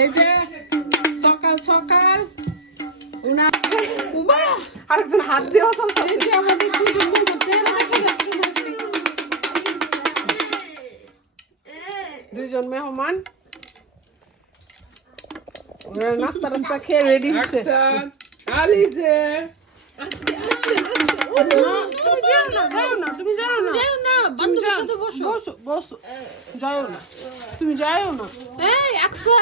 এই যে সকাল সকাল। আরেকজন হাত দিয়ে চলতে এই যে আমাদের দুজন মেহমান। নাস্তা টাস্তা খেয়ে রেডি হচ্ছে। আলিজে তুমি যাও না যাও না তুমি যাও না। বসো। বসো বসো। যাও না তুমি যাও না। এই আকসা।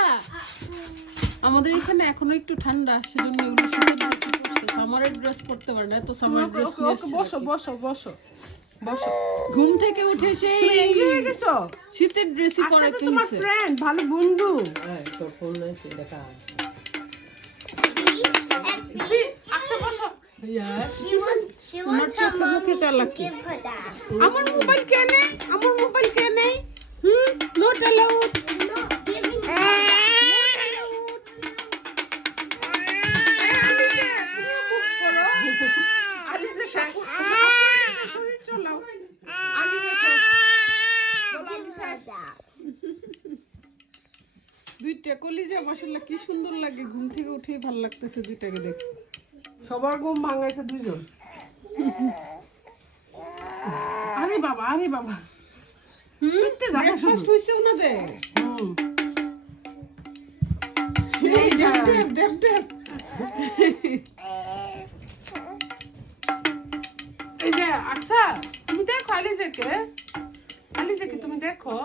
আমাদের এখানে এখনও একটু ঠান্ডা সেজন্য এগুলো শীতের ড্রেস পরছে সামারের ড্রেস পরতে পারে না তো সামার ড্রেস বসো বসো বসো বসো। ঘুম থেকে উঠে সেই গেছো? শীতের ড্রেসই পরে তোমার ফ্রেন্ড ভালো বন্ধু। আচ্ছা. আমার মোবাইল কে? দুইটা কলিজা মাসাল্লাহ কি সুন্দর লাগে। ঘুম থেকে উঠেই ভালো লাগতেছে দুইটাকে দেখে। সবার ঘুম ভাঙাইছে দুইজন। আরে বাবা আরে বাবা। শিখতে যাবে ব্রেকফাস্ট হইছে ওনাদের হুম। এই ড্যাব ড্যাব ড্যাব ড্যাব। এই যে আচ্ছা তুমি দেখো আলিজেকে। আলিজেকে তুমি দেখো।